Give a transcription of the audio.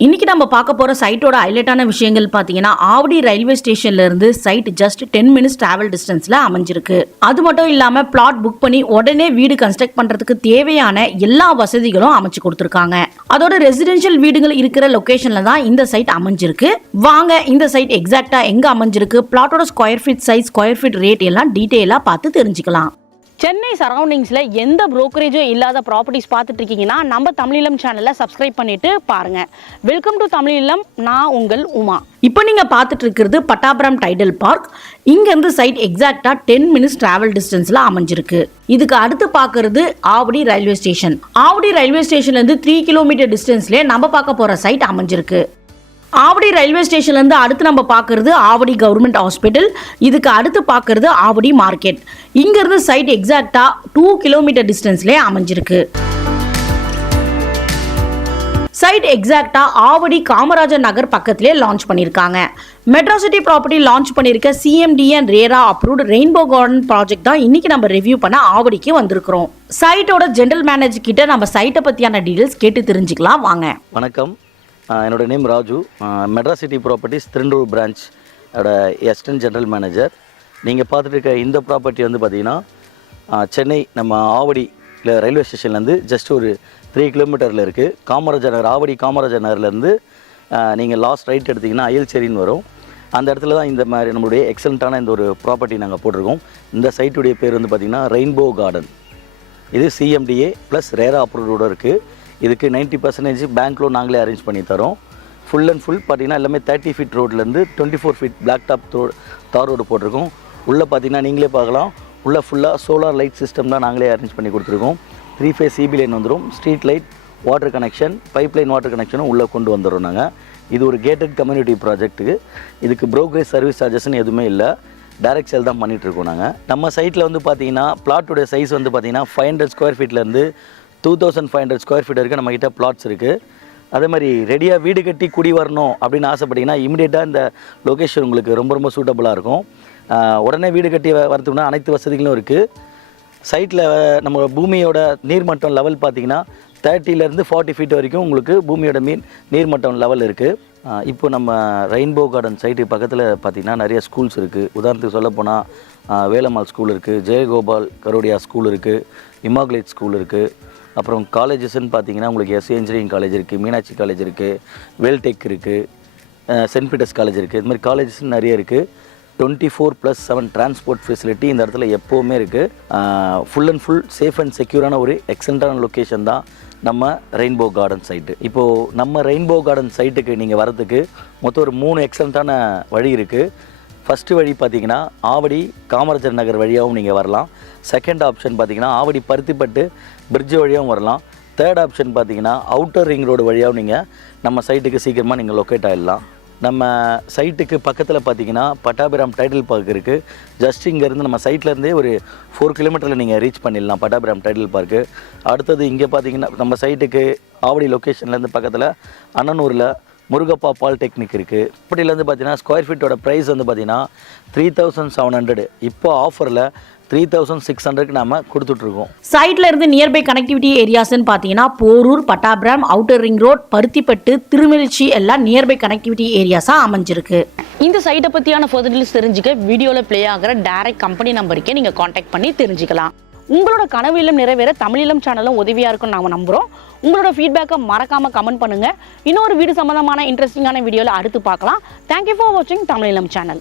இன்னைக்கு நம்ம பார்க்க போற சைட்டோட ஹைலைட்டான விஷயங்கள் பார்த்தீங்கன்னா ஆவடி ரயில்வே ஸ்டேஷன்ல இருந்து சைட் ஜஸ்ட் 10 மினிட்ஸ் டிராவல் டிஸ்டன்ஸ்ல அமைஞ்சிருக்கு. அது மட்டும் இல்லாம பிளாட் புக் பண்ணி உடனே வீடு கன்ஸ்ட்ரக்ட் பண்றதுக்கு தேவையான எல்லா வசதிகளும் அமைச்சு கொடுத்துருக்காங்க. அதோட ரெசிடென்ஷியல் வீடுகள் இருக்கிற லொகேஷன்ல தான் இந்த சைட் அமைஞ்சிருக்கு. வாங்க இந்த சைட் எக்ஸாக்டா எங்க அமைஞ்சிருக்கு, பிளாட்டோட square feet size, square feet rate எல்லாம் டீடைலா பார்த்து தெரிஞ்சுக்கலாம். சென்னை சரௌண்டிங்ஸில் எந்த புரோக்கரேஜும் இல்லாத ப்ராப்பர்ட்டிஸ் பார்த்துட்டு இருக்கீங்கன்னா நம்ம தமிழீழம் சேனலை சப்ஸ்கிரைப் பண்ணிட்டு பாருங்க. வெல்கம் டு தமிழீழம், நான் உங்கள் உமா. இப்போ நீங்கள் பார்த்துட்டு இருக்கிறது பட்டாபுரம் டைடல் பார்க். இங்கேருந்து சைட் எக்ஸாக்டாக 10 மினிட்ஸ் டிராவல் டிஸ்டன்ஸில் அமைஞ்சிருக்கு. இதுக்கு அடுத்து பார்க்கறது Avadi railway station. Avadi railway ஸ்டேஷன்லேருந்து 3 கிலோமீட்டர் டிஸ்டன்ஸ்லேயே நம்ம பார்க்க போகிற சைட் அமைஞ்சிருக்கு. ஆவடி ரயில்வே ஸ்டேஷன்ல இருந்து அடுத்து நம்ம பார்க்கறது ஆவடி கவர்மெண்ட் ஹாஸ்பிட்டல். இதுக்கு அடுத்து பார்க்கறது ஆவடி மார்க்கெட். இங்க இருந்து சைட் எக்ஸாக்டா 2 கிலோமீட்டர் டிஸ்டன்ஸ்ல அமைஞ்சிருக்கு. சைட் எக்ஸாக்டா ஆவடி காமராஜர் நகர் பக்கத்திலே லான்ச் பண்ணியிருக்காங்க. மெட்ரோசிட்டி ப்ராப்பர்ட்டி லான்ச் பண்ணியிருக்க சிஎம்டி அண்ட் ரேரா அப்ரூவ்ட் ரெயின்போ கார்டன் ப்ராஜெக்ட் தான் இன்னைக்கு நம்ம ரிவ்யூ பண்ண ஆவடிக்கு வந்திருக்கிறோம். சைட்டோட ஜெனரல் மேனேஜர் கிட்ட நம்ம சைட்டை பத்தியான டீடைல்ஸ் கேட்டு தெரிஞ்சுக்கலாம் வாங்க. வணக்கம், என்னோடய நேம் ராஜு. மெட்ராசிட்டி ப்ராப்பர்ட்டிஸ் திருண்டூர் பிரான்ச் அசிஸ்டன்ட் ஜெனரல் மேனேஜர். நீங்கள் பார்த்துட்டு இருக்க இந்த ப்ராப்பர்ட்டி வந்து பார்த்திங்கன்னா சென்னை நம்ம ஆவடி ரயில்வே ஸ்டேஷன்லேருந்து ஜஸ்ட் ஒரு 3 கிலோமீட்டரில் இருக்குது. காமராஜர் நகர், ஆவடி காமராஜர் நகர்லேருந்து நீங்கள் லாஸ்ட் ரைட் எடுத்திங்கன்னா அயல்சேரின்னு வரும். அந்த இடத்துல தான் இந்த மாதிரி நம்மளுடைய எக்ஸலண்ட்டான இந்த ஒரு ப்ராப்பர்ட்டி நாங்கள் போட்டிருக்கோம். இந்த சைட்டுடைய பேர் வந்து பார்த்திங்கன்னா ரெயின்போ கார்டன். இது சிஎம்டிஏ ப்ளஸ் ரேரா அப்ரூவோடு இருக்குது. இதுக்கு 90% பேங்க் லோன் நாங்களே அரேஞ்ச் பண்ணி தரோம். ஃபுல் அண்ட் ஃபுல் பார்த்தீங்கன்னா எல்லாமே 30 ஃபீட் ரோட்லேருந்து 24 ஃபீட் பிளாக் டாப் தார் ரோடு போட்டிருக்கோம். உள்ளே பார்த்தீங்கன்னா நீங்களே பார்க்கலாம், உள்ளே ஃபுல்லாக சோலார் லைட் சிஸ்டம் தான் நாங்களே அரேஞ்ச் பண்ணி கொடுத்துருக்கோம். 3 ஃபேஸ் சிபி லைன் வந்துடும். Street light, water connection, pipe line water கனெக்ஷனும் உள்ளே கொண்டு வந்துடுறோம் நாங்கள். இது ஒரு கேட்டட் கம்யூனிட்டி ப்ராஜெக்ட்டுக்கு. இதுக்கு ப்ரோக்கரேஜ் சர்வீஸ் சார்ஜஸ்ன்னு எதுவுமே இல்லை, டைரக்ட் சேல் தான் பண்ணிகிட்ருக்கோம் நாங்கள். நம்ம சைட்டில் வந்து பார்த்தீங்கன்னா பிளாட்டோடைய சைஸ் வந்து பார்த்தீங்கன்னா 500 ஸ்கொயர் ஃபீட்லேருந்து 2500 ஸ்கொயர் ஃபீட் வரைக்கும் நம்மக்கிட்ட பிளாட்ஸ் இருக்குது. அதே மாதிரி ரெடியாக வீடு கட்டி குடி வரணும் அப்படின்னு ஆசைப்பட்டீங்கன்னா இமீடியட்டாக இந்த லொக்கேஷன் உங்களுக்கு ரொம்ப ரொம்ப சூட்டபுளாக இருக்கும். உடனே வீடு கட்டி வரதுக்குன்னா அனைத்து வசதிகளும் இருக்குது. சைட்டில் நம்ம பூமியோட நீர்மட்டம் லெவல் பார்த்திங்கன்னா 30லேருந்து 40 ஃபீட் வரைக்கும் உங்களுக்கு பூமியோட நீர்மட்டம் லெவல் இருக்குது. இப்போ நம்ம ரெயின்போ கார்டன் சைட்டு பக்கத்தில் பார்த்திங்கன்னா நிறைய ஸ்கூல்ஸ் இருக்குது. உதாரணத்துக்கு சொல்லப்போனால் வேலம்மாள் ஸ்கூல் இருக்குது, ஜெயகோபால் கரோடியா ஸ்கூல் இருக்குது, இமாகுலேட் ஸ்கூல் இருக்குது. அப்புறம் காலேஜஸ்ன்னு பார்த்தீங்கன்னா உங்களுக்கு எஸ்ஏ இன்ஜினியரிங் காலேஜ் இருக்குது, மீனாட்சி காலேஜ் இருக்குது, வெல்டெக் இருக்குது, சென்ட் பீட்டர்ஸ் காலேஜ் இருக்குது. இது மாதிரி காலேஜஸ் நிறைய இருக்குது. 24/7 டிரான்ஸ்போர்ட் ஃபெசிலிட்டி இந்த இடத்துல எப்போவுமே இருக்குது. Full and full safe and செக்யூரான ஒரு எக்ஸலண்ட்டான லொக்கேஷன் தான் நம்ம ரெயின்போ கார்டன் சைட்டு. இப்போது நம்ம ரெயின்போ கார்டன் சைட்டுக்கு நீங்கள் வரதுக்கு மொத்தம் ஒரு 3 எக்ஸலண்ட்டான வழி இருக்குது. ஃபஸ்ட்டு வழி பார்த்திங்கன்னா ஆவடி காமராஜர் நகர் வழியாகவும் நீங்கள் வரலாம். செகண்ட் ஆப்ஷன் பார்த்திங்கன்னா ஆவடி பருத்திப்பட்டு பிரிட்ஜ் வழியாகவும் வரலாம். தேர்ட் ஆப்ஷன் பார்த்திங்கன்னா அவுட்டர் ரிங் ரோடு வழியாகவும் நீங்கள் நம்ம சைட்டுக்கு சீக்கிரமாக நீங்கள் லொக்கேட் ஆகிடலாம். நம்ம சைட்டுக்கு பக்கத்தில் பார்த்திங்கன்னா பட்டாபுரம் டைடல் பார்க் இருக்குது. ஜஸ்ட் இங்கேருந்து நம்ம சைட்லேருந்தே ஒரு 4 கிலோமீட்டரில் நீங்கள் ரீச் பண்ணிடலாம் பட்டாபுரம் டைடல் பார்க்கு. அடுத்தது இங்கே பார்த்திங்கன்னா நம்ம சைட்டுக்கு ஆவடி லொக்கேஷன்லேருந்து பக்கத்தில் அண்ணனூரில் முருகப்பா பாலிடெக்னிக் இருக்குது. இப்படிலேருந்து பார்த்தீங்கன்னா ஸ்கொயர் ஃபீட்டோட ப்ரைஸ் வந்து பார்த்தீங்கன்னா 3700. இப்போ ஆஃபரில் 3600க்கு நாம கொடுத்துட்ருக்கோம். சைட்ல இருந்து நியர்பை கனெக்டிவிட்டி ஏரியாஸ்ன்னு பார்த்தீங்கன்னா Porur, Pattabiram, outer ring road, Paruthipattu, Thirumazhisai எல்லாம் நியர்பை கனெக்டிவிட்டி ஏரியாஸாக அமைஞ்சிருக்கு. இந்த சைட்டை பற்றியான ஃபர்தர் டீடைல்ஸ் தெரிஞ்சுக்க வீடியோவில் ப்ளே ஆகிற டைரக்ட் கம்பெனி நம்பருக்கே நீங்கள் காண்டாக்ட் பண்ணி தெரிஞ்சுக்கலாம். உங்களோட கனவு இல்லம் நிறைவேற தமிழீழம் சேனலும் உதவியாக இருக்கும்னு நாங்கள் நம்புகிறோம். உங்களோட ஃபீட்பேக்கை மறக்காமல் கமெண்ட் பண்ணுங்கள். இன்னொரு வீடு சம்மந்தமான இன்ட்ரெஸ்டிங்கான வீடியோவில் அடுத்து பார்க்கலாம். தேங்க்யூ ஃபார் வாட்சிங் தமிழீழம் சேனல்.